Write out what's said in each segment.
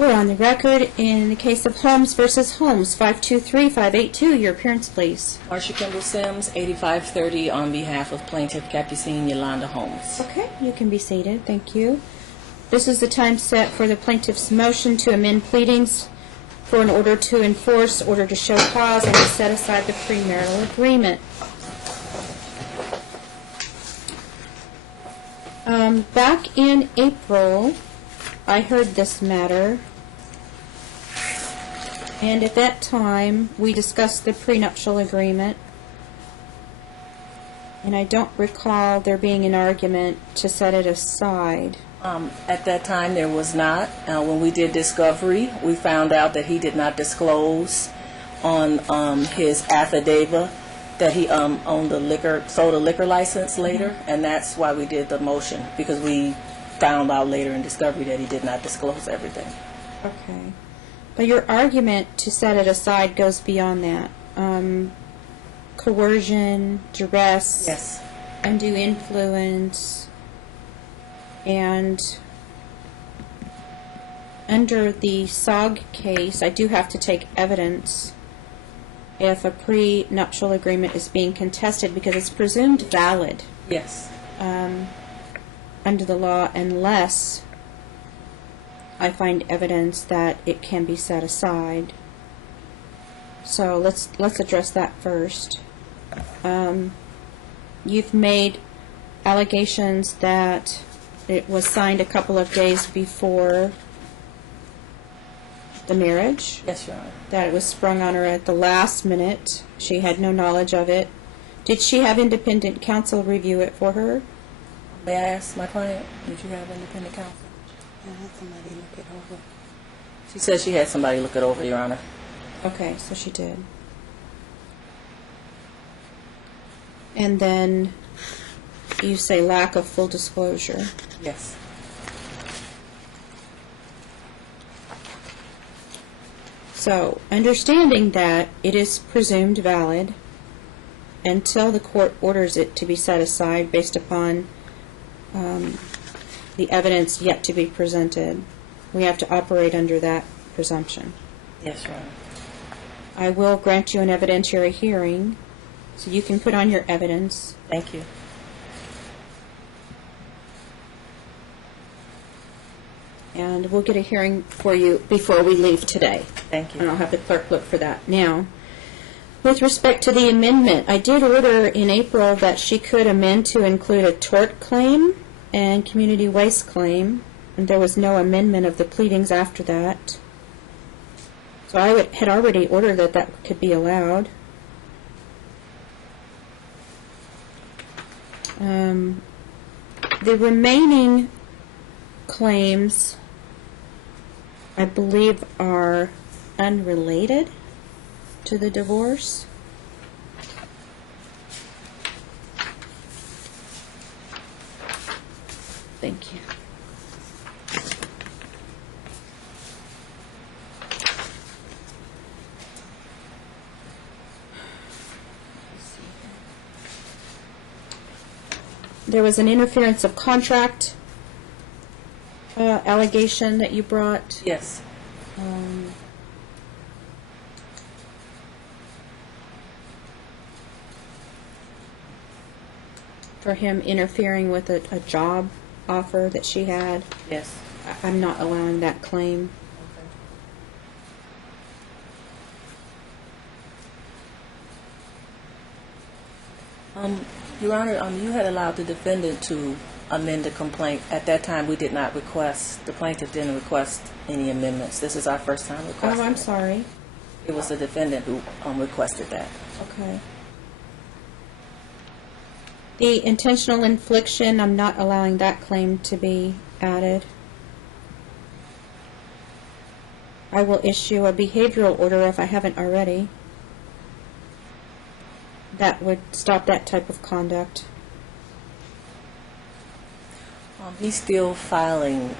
We're on the record in the case of Holmes versus Holmes, 523582. Your appearance, please. Marsha Kimball Sims, 8530, on behalf of Plaintiff Capucine Yolanda Holmes. Okay, you can be seated. Thank you. This is the time set for the plaintiff's motion to amend pleadings for an order to enforce, order to show cause, and to set aside the premarital agreement. Back in April, I heard this matter, and at that time we discussed the prenuptial agreement, and I don't recall there being an argument to set it aside. At that time there was not. When we did discovery, we found out that he did not disclose on his affidavit that he owned sold a liquor license later, and that's why we did the motion, because we found out later in discovery that he did not disclose everything. Okay. But your argument to set it aside goes beyond that. Coercion, duress, Yes. undue influence, and under the SOG case, I do have to take evidence if a prenuptial agreement is being contested because it's presumed valid. Yes. Under the law, unless I find evidence that it can be set aside. So let's address that first. You've made allegations that it was signed a couple of days before the marriage. Yes, Your Honor. That it was sprung on her at the last minute. She had no knowledge of it. Did she have independent counsel review it for her? May I ask my client, did you have independent counsel? I had somebody look it over. She said she had somebody look it over, Your Honor. Okay, so she did. And then you say lack of full disclosure. Yes. So, understanding that it is presumed valid until the court orders it to be set aside based upon the evidence yet to be presented, we have to operate under that presumption. Yes, Your Honor. I will grant you an evidentiary hearing so you can put on your evidence. Thank you. And we'll get a hearing for you before we leave today. Thank you. And I'll have the clerk look for that. Now, with respect to the amendment, I did order in April that she could amend to include a tort claim and community waste claim, and there was no amendment of the pleadings after that. So I had already ordered that that could be allowed. The remaining claims, I believe, are unrelated to the divorce. Thank you. There was an interference of contract allegation that you brought. Yes. For him interfering with a job offer that she had. Yes. I'm not allowing that claim. Your Honor, you had allowed the defendant to amend the complaint. At that time, we did not request, the plaintiff didn't request any amendments. This is our first time requesting. Oh, I'm sorry. It was the defendant who requested that. Okay. The intentional infliction, I'm not allowing that claim to be added. I will issue a behavioral order if I haven't already. That would stop that type of conduct. He's still filing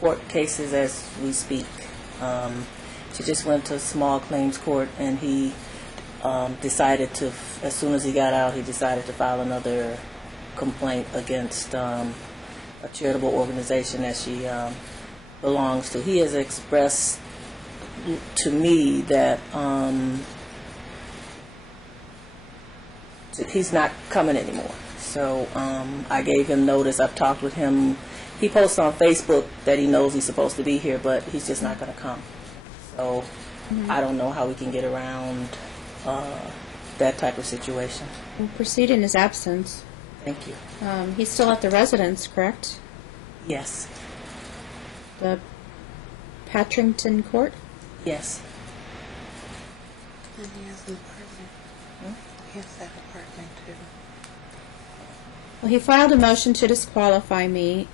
court cases as we speak. She just went to small claims court, and he decided to, as soon as he got out, he decided to file another complaint against a charitable organization that she belongs to. He has expressed to me that he's not coming anymore. So I gave him notice. I've talked with him. He posts on Facebook that he knows he's supposed to be here, but he's just not going to come. So I don't know how we can get around that type of situation. We'll proceed in his absence. Thank you. He's still at the residence, correct? Yes. The Patrington Court? Yes. And he has an apartment. He has that apartment too. Well, he filed a motion to disqualify me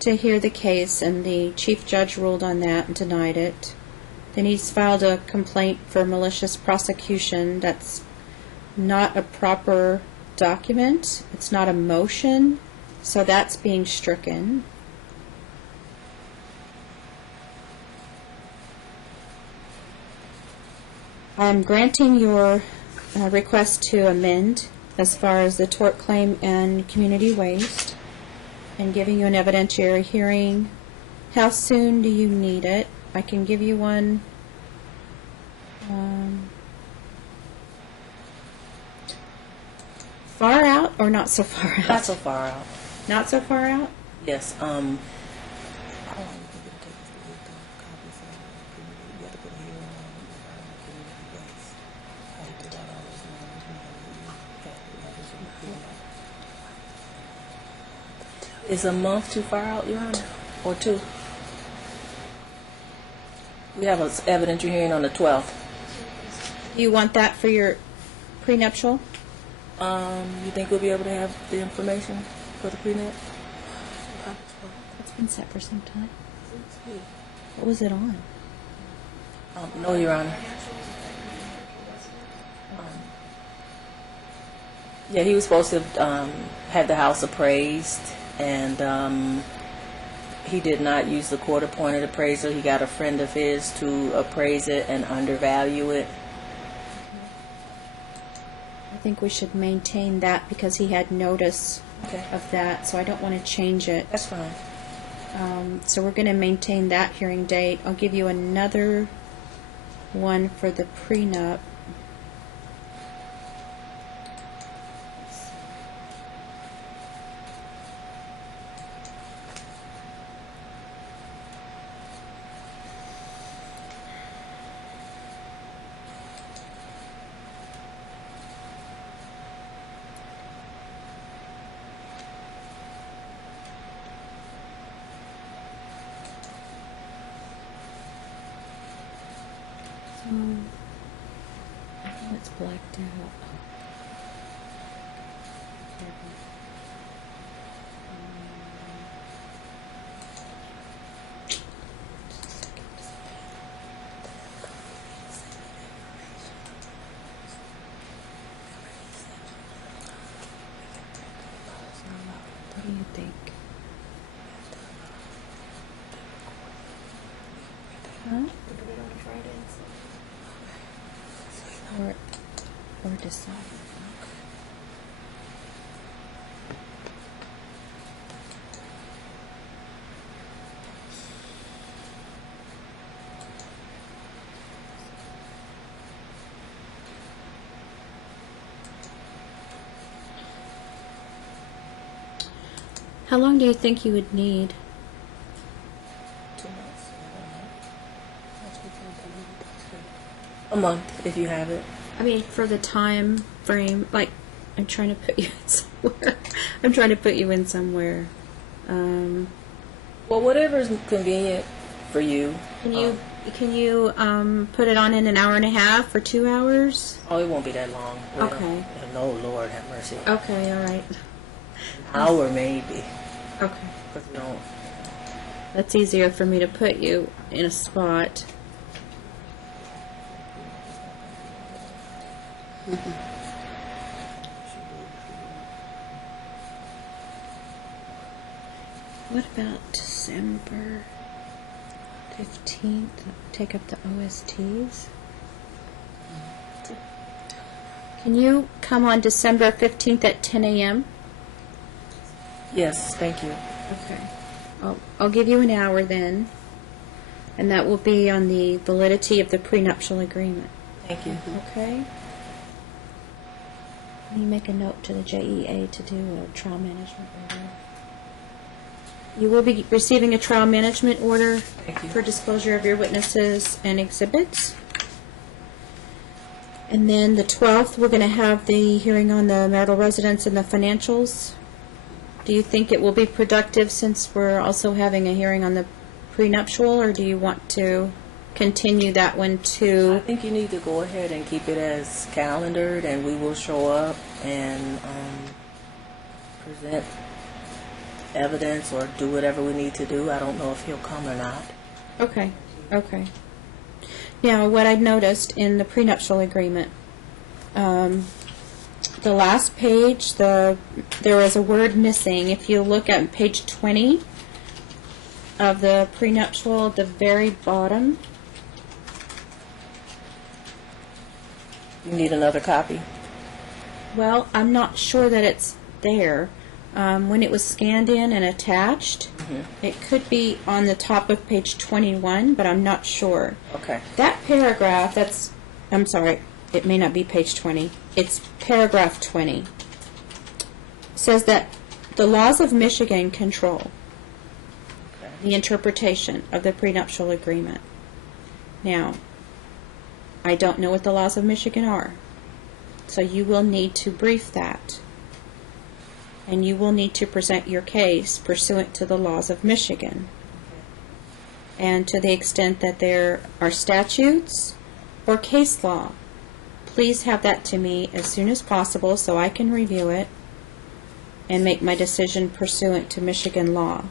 to hear the case, and the chief judge ruled on that and denied it. Then he's filed a complaint for malicious prosecution. That's not a proper document. It's not a motion, so that's being stricken. I'm granting your request to amend as far as the tort claim and community waste, and giving you an evidentiary hearing. How soon do you need it? I can give you one far out or not so far out? Not so far out. Not so far out? Yes. Is a month too far out, Your Honor? Or two? We have an evidentiary hearing on the 12th. Do you want that for your prenuptial? You think we'll be able to have the information for the prenup? It's been set for some time. What was it on? No, Your Honor. Yeah, he was supposed to have the house appraised, and he did not use the court-appointed appraiser. He got a friend of his to appraise it and undervalue it. I think we should maintain that because he had notice of that, so I don't want to change it. That's fine. So we're going to maintain that hearing date. I'll give you another one for the prenup. Oh, it's blacked out. What do you think? Huh? Or decide. How long do you think you would need? 2 months. A month, if you have it. I mean, for the time frame, like, I'm trying to put you in somewhere. I'm trying to put you in somewhere. Well, whatever is convenient for you. Can you put it on in an hour and a half or 2 hours? Oh, it won't be that long. Well, Okay. No, Lord have mercy. Okay, all right. An hour maybe. Okay. Because we don't. That's easier for me to put you in a spot. What about December 15th? Take up the OSTs. Can you come on December 15th at 10 a.m.? Yes, thank you. Okay. I'll give you an hour then. And that will be on the validity of the prenuptial agreement. Thank you. Okay? Let me make a note to the JEA to do a trial management order. You will be receiving a trial management order Thank you. for disclosure of your witnesses and exhibits. And then the 12th, we're going to have the hearing on the marital residence and the financials. Do you think it will be productive since we're also having a hearing on the prenuptial, or do you want to continue that one I to? think you need to go ahead and keep it as calendared, and we will show up and present evidence or do whatever we need to do. I don't know if he'll come or not. Okay, okay. Now, what I've noticed in the prenuptial agreement, the last page, there is a word missing. If you look at page 20 of the prenuptial at the very bottom, You need another copy? well, I'm not sure that it's there. When it was scanned in and attached, it could be on the top of page 21, but I'm not sure. Okay. That paragraph, I'm sorry, it may not be page 20. It's paragraph 20. Says that the laws of Michigan control the interpretation of the prenuptial agreement. Now, I don't know what the laws of Michigan are, so you will need to brief that. And you will need to present your case pursuant to the laws of Michigan. And to the extent that there are statutes or case law, please have that to me as soon as possible so I can review it and make my decision pursuant to Michigan law.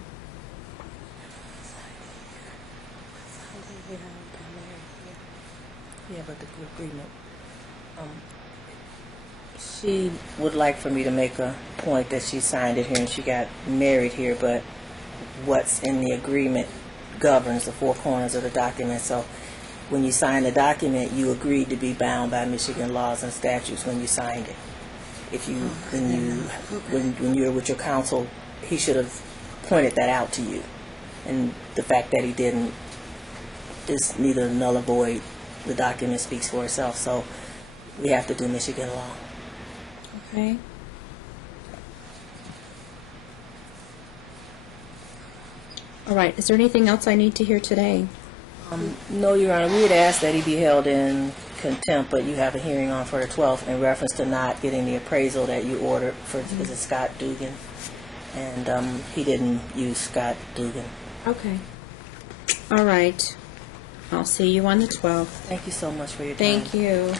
Yeah, but the agreement. She would like for me to make a point that she signed it here and she got married here, but what's in the agreement governs the four corners of the document. So when you sign the document, you agreed to be bound by Michigan laws and statutes when you signed it. If you, when you're with your counsel, he should have pointed that out to you. And the fact that he didn't is neither null nor void. The document speaks for itself, so we have to do Michigan law. Okay? All right. Is there anything else I need to hear today? No, Your Honor, we had asked that he be held in contempt, but you have a hearing on for the 12th in reference to not getting the appraisal that you ordered for, is it Scott Dugan? And he didn't use Scott Dugan. Okay. All right. I'll see you on the 12th. Thank you so much for your time. Thank you.